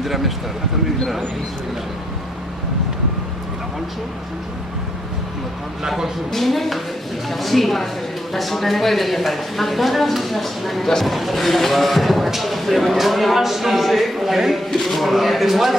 vindrà més tard, però vindrà. La consulta. Sí, la semana que viene. McDonald's es la semana que viene. Igual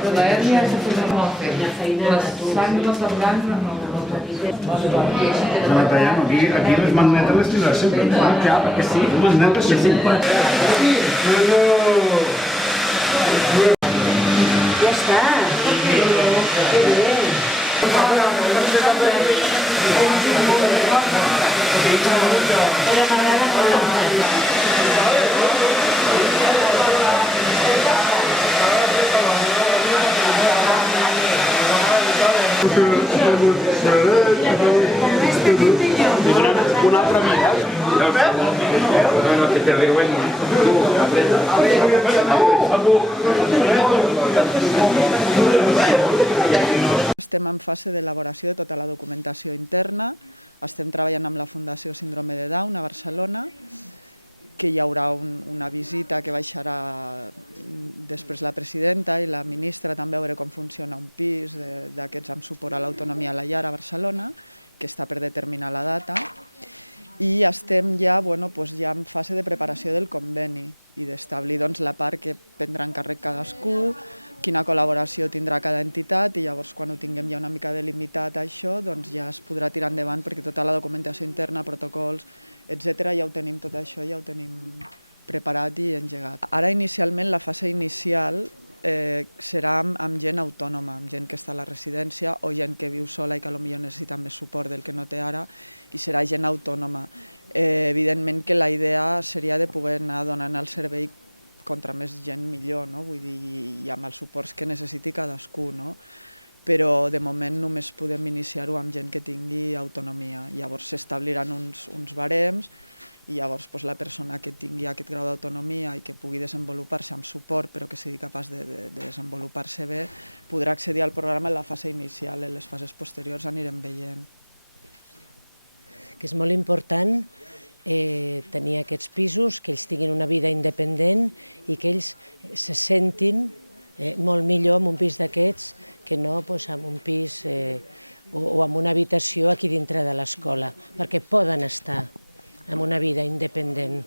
Però la hèrnia s'ha fet molt fet. la feina de tu. Sang no parlant, no. Aquí les magnetes les tindràs sempre. Ja, perquè sí, les magnetes sempre. Ja està. Que bé. Però m'agrada molt. Una altra vida. Que te vergüenza. Estem en fase d'elaboració de tota la documentació interna. Estem treballant amb la Fundació Síndrome de Down a Barcelona, que hi haurà una visita que baixarà després la presidenta i la ministra també a veure com funciona un pis d'aquests amb suport a l'autonomia a la llar a Barcelona, que està per determinar la data. I estem ja en fase de preparació del conveni i d'establir la part que prendrà en càrrec cadascú, quina col·laboració tindrà cada entitat i llavors quan ho tinguem ja una mica delimitat això ja es podrà tirar endavant perquè tota la documentació interna, protocols, etc. ja ho tenim tot això, ja ho tenim preparat i engegat. Ara inicialment la fase inicial serà amb gent autònoma, amb gent que està a la residència o gent que viu sola i que potser necessita més suport del que no té ara i serà gent autònoma. Evidentment que la idea seria de poder anar donant el servei contra més gent millor, no? Vull dir, i amb els suports que necessiti cadascú, no? Però de moment només podem iniciar-ho amb gent que tingui autonomia. Llavors s'establiran uns barems i llavors la persona que tingui aquest grau d'autonomia i que pugui desenvolupar-se amb suport però que sigui capaç de desenvolupar-se bé podrà accedir al programa en la fase inicial, en les fases posteriors anirem veient. Que és molt important tenir aquests pisos, que ells tinguin una vida independent i que ells se sentin molt millor en un pis d'aquests que no en un pis o en una habitació aquí dintre de l'escola, perquè poden estar en una vida independent.